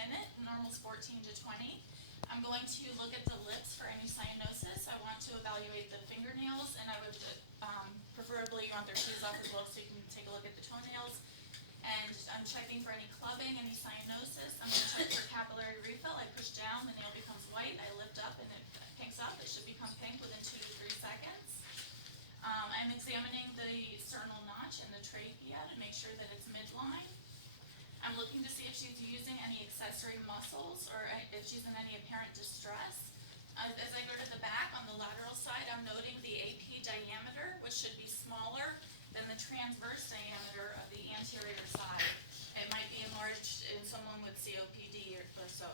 minute, normal's 14 to 20. I'm going to look at the lips for any cyanosis. I want to evaluate the fingernails, and I would preferably you want their shoes off as well so you can take a look at the toenails. And I'm checking for any clubbing, any cyanosis. I'm going to check for capillary refill. I push down, the nail becomes white. I lift up and it pinks up. It should become pink within 2 to 3 seconds. I'm examining the sternal notch and the trachea to make sure that it's midline. I'm looking to see if she's using any accessory muscles or if she's in any apparent distress. As I go to the back on the lateral side, I'm noting the AP diameter, which should be smaller than the transverse diameter of the anterior side. It might be enlarged in someone with COPD or so.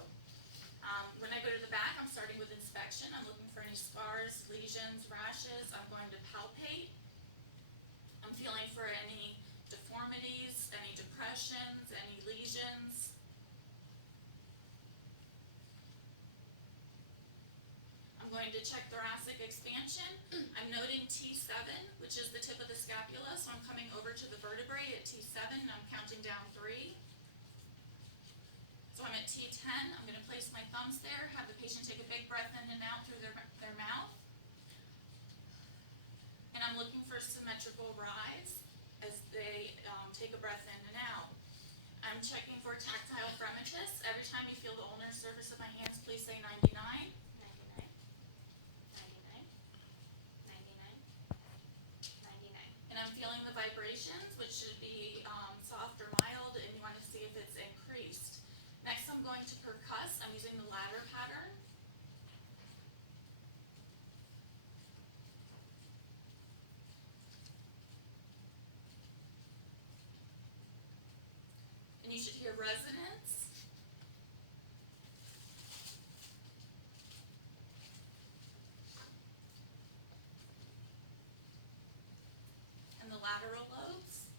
When I go to the back, I'm starting with inspection. I'm looking for any scars, lesions, rashes. I'm going to palpate. I'm feeling for any deformities, any depressions, any lesions. I'm going to check thoracic expansion. I'm noting T7, which is the tip of the scapula, so I'm coming over to the vertebrae at T7, and I'm counting down 3. So I'm at T10. I'm going to place my thumbs there, have the patient take a big breath in and out through their mouth. And I'm looking for symmetrical rise as they take a breath in and out. I'm checking for tactile fremitus. Every time you feel the ulnar surface of my hands, please say 99. 99. 99. And I'm feeling the vibrations, which should be soft or mild, and you want to see if it's increased. Next, I'm going to percuss. I'm using the ladder pattern. And you should hear resonance. And the lateral lobes.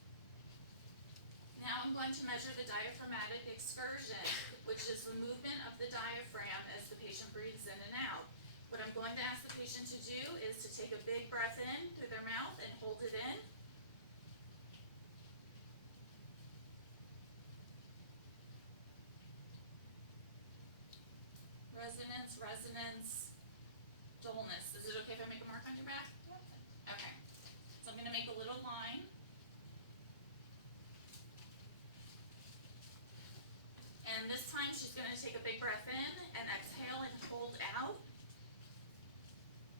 Now I'm going to measure the diaphragmatic excursion, which is the movement of the diaphragm as the patient breathes in and out. What I'm going to ask the patient to do is to take a big breath in through their mouth and hold it in. Resonance, resonance, dullness. Is it okay if I make a mark on your back? Okay. So I'm going to make a little line. And this time she's going to take a big breath in and exhale and hold out.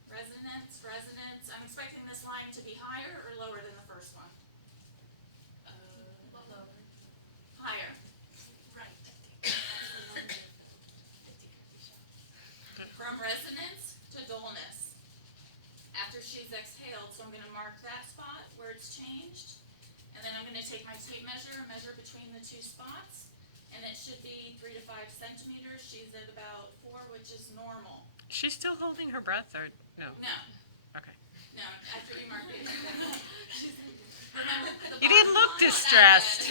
Resonance, resonance. I'm expecting this line to be higher or lower than the first one? Lower. Higher. Right. From resonance to dullness. After she's exhaled, so I'm going to mark that spot where it's changed. And then I'm going to take my tape measure, measure between the two spots. And it should be 3 to 5 centimeters. She's at about 4, which is normal. She's still holding her breath, or no? No. Okay. No, after we mark it. Remember, the You didn't look bottom line- distressed.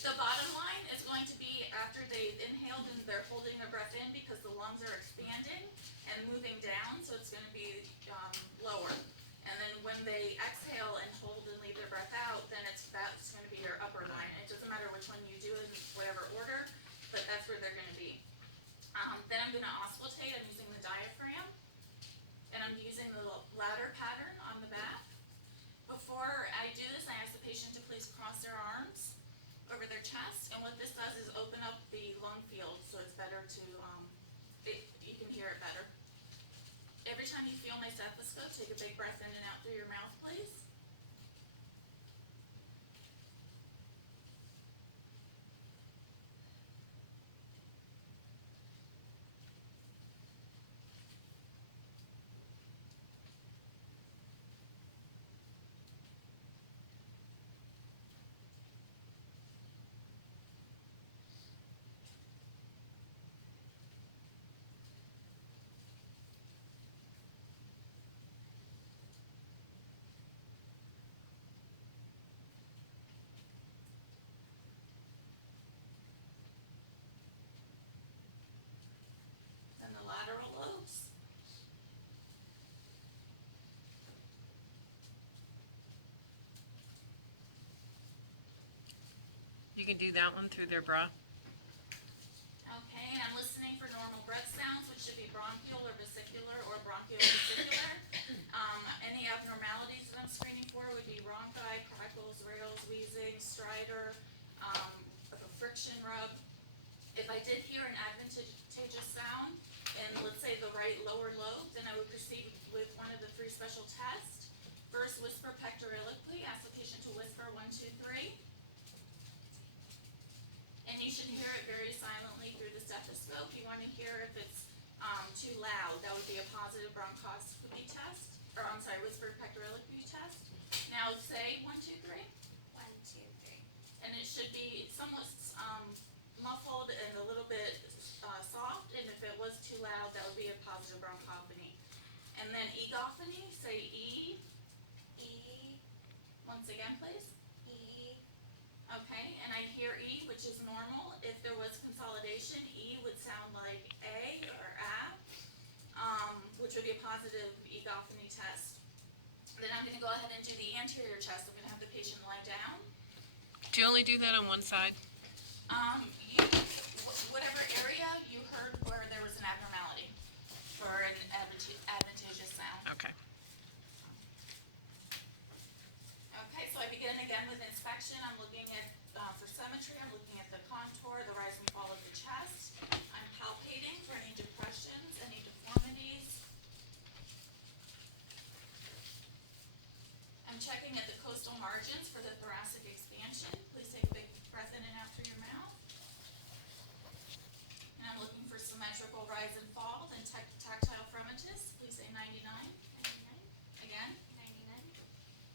The bottom line is going to be after they've inhaled and they're holding their breath in because the lungs are expanding and moving down, so it's going to be lower. And then when they exhale and hold and leave their breath out, then that's going to be your upper line. It doesn't matter which one you do in whatever order, but that's where they're going to be. Then I'm going to auscultate. I'm using the diaphragm, and I'm using the ladder pattern on the back. Before I do this, I ask the patient to please cross their arms over their chest, and what this does is open up the lung field, so it's better to, you can hear it better. Every time you feel my stethoscope, take a big breath in and out through your mouth, please. And the lateral lobes. You can do that one through their bra? Okay, and I'm listening for normal breath sounds, which should be bronchial or vesicular or bronchiovesicular. Any abnormalities that I'm screening for would be rhonchi, crackles, rales, wheezing, stridor, a friction rub. If I did hear an advantageous sound in, let's say, the right lower lobe, then I would proceed with one of the three special tests. First, whisper pectorilically, ask the patient to whisper 1, 2, 3. And you should hear it very silently through the stethoscope. You want to hear if it's too loud. That would be a positive bronchoscopy test. Or I'm sorry, whisper pectorilically test. Now say 1, 2, 3. 1, 2, 3. And it should be somewhat muffled and a little bit soft. And if it was too loud, that would be a positive bronchophony. And then egophony, say E. E, Once again, please. E, Okay, and I hear E, which is normal. If there was consolidation, E would sound like A or A, which would be a positive egophony test. Then I'm gonna go ahead and do the anterior chest. I'm gonna have the patient lie down. Do you only do that on one side? Whatever area you heard where there was an abnormality or an advantageous sound. Okay. Okay, so I begin again with inspection. I'm looking at, for symmetry, I'm looking at the contour, the rise and fall of the chest. I'm palpating for any depressions, any deformities. I'm checking at the costal margins for the thoracic expansion. Please take a big breath in and out through your mouth. And I'm looking for symmetrical rise and fall and tactile fremitus. Please say 99. 99, Again. 99,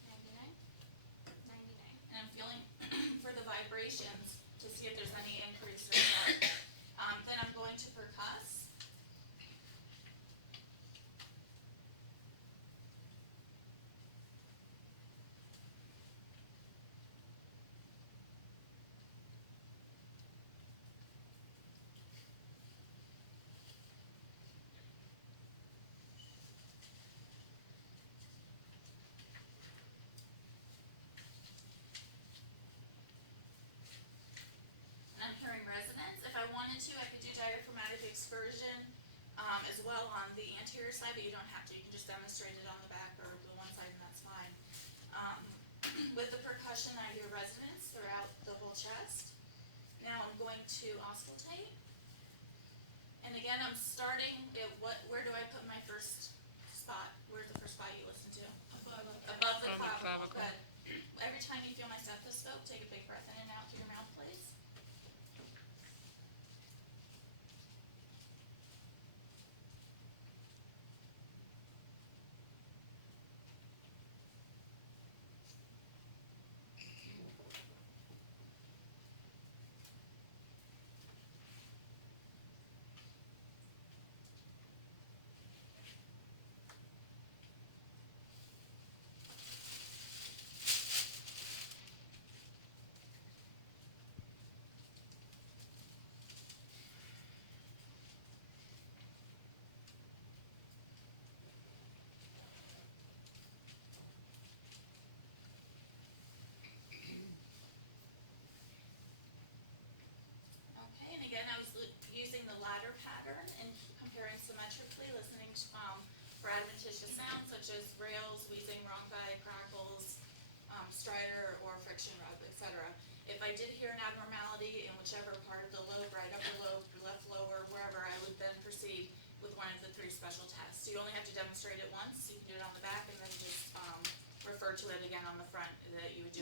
99, 99. And I'm feeling for the vibrations to see if there's any increase or start. Then I'm going to percuss. And I'm hearing resonance. If I wanted to, I could do diaphragmatic excursion as well on the anterior side, but you don't have to. You can just demonstrate it on the back or the one side, and that's fine. With the percussion, I hear resonance throughout the whole chest. Now I'm going to auscultate. And again, I'm starting at where do I put my first spot? Where's the first spot you listen to? Above the Above the clavicle. clavicle. Good. Every time you feel my stethoscope, take a big breath in and out through your mouth, please. Okay, and again, I was using the ladder pattern and comparing symmetrically, listening to, for adventitious sounds such as rales, wheezing, rhonchi, crackles, stridor, or friction rub, etc. If I did hear an abnormality in whichever part of the lobe, right upper lobe, left lower, wherever, I would then proceed with one of the three special tests. You only have to demonstrate it once. You can do it on the back and then just refer to it again on the front that you would